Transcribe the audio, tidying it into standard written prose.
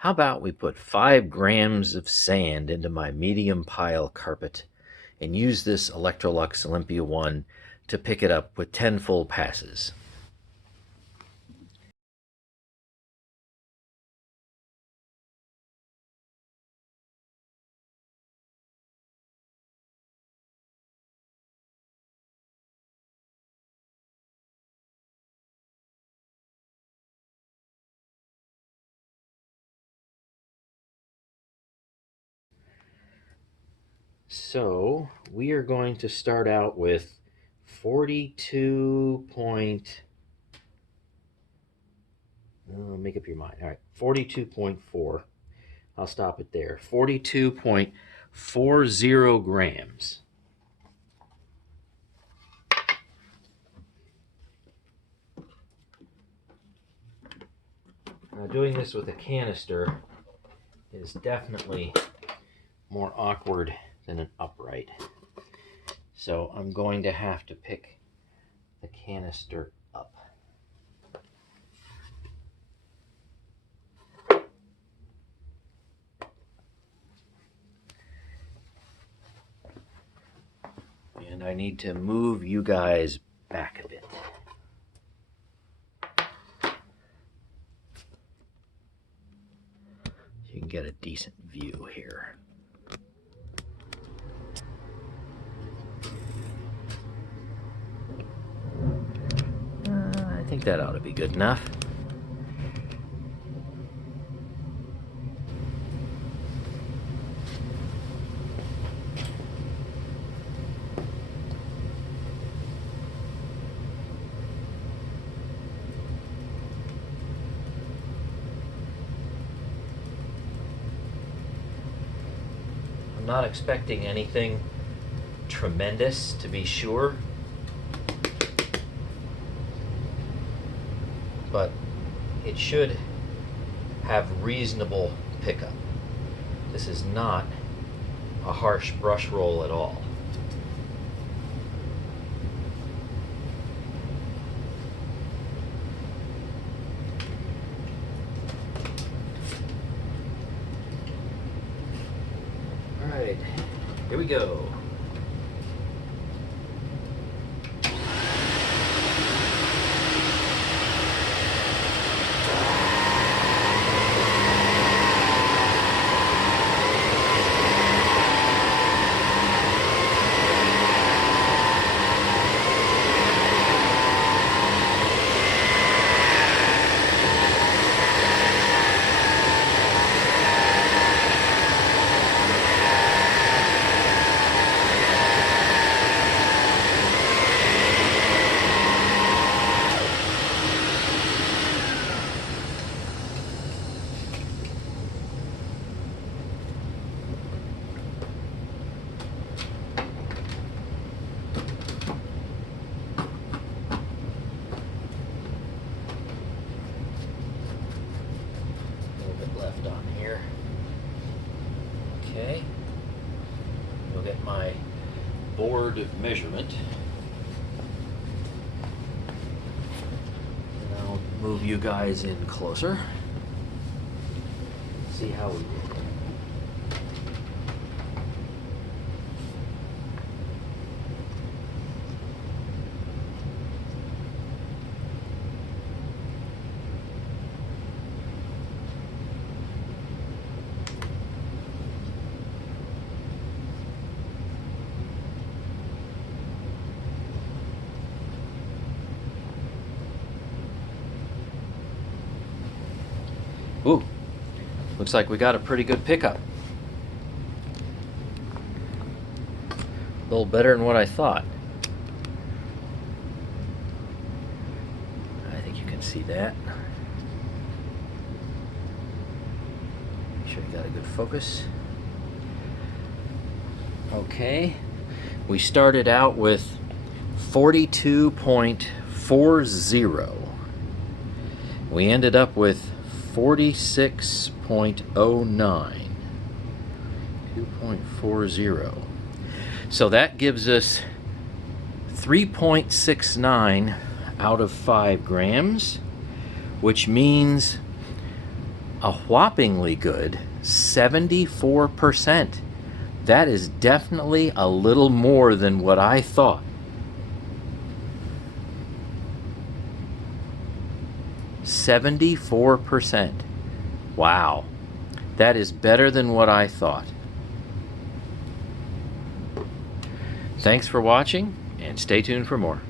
How about we put 5 grams of sand into my medium pile carpet and use this Electrolux Olympia 1 to pick it up with 10 full passes? So we are going to start out with 42 point, make up your mind. All right, 42.4. I'll stop it there. 42.40 grams. Now doing this with a canister is definitely more awkward than an upright. So I'm going to have to pick the canister up. And I need to move you guys back a bit. So you can get a decent view here. I think that ought to be good enough. I'm not expecting anything tremendous, to be sure, but it should have reasonable pickup. This is not a harsh brush roll at all. All right, here we go. On here. Okay. We'll get my board of measurement. And I'll move you guys in closer. See how we do. Ooh, looks like we got a pretty good pickup. A little better than what I thought. I think you can see that. Make sure you got a good focus. Okay, we started out with 42.40. We ended up with 46.09, 2.40. So that gives us 3.69 out of 5 grams, which means a whoppingly good 74%. That is definitely a little more than what I thought. 74%. Wow. That is better than what I thought. Thanks for watching, and stay tuned for more.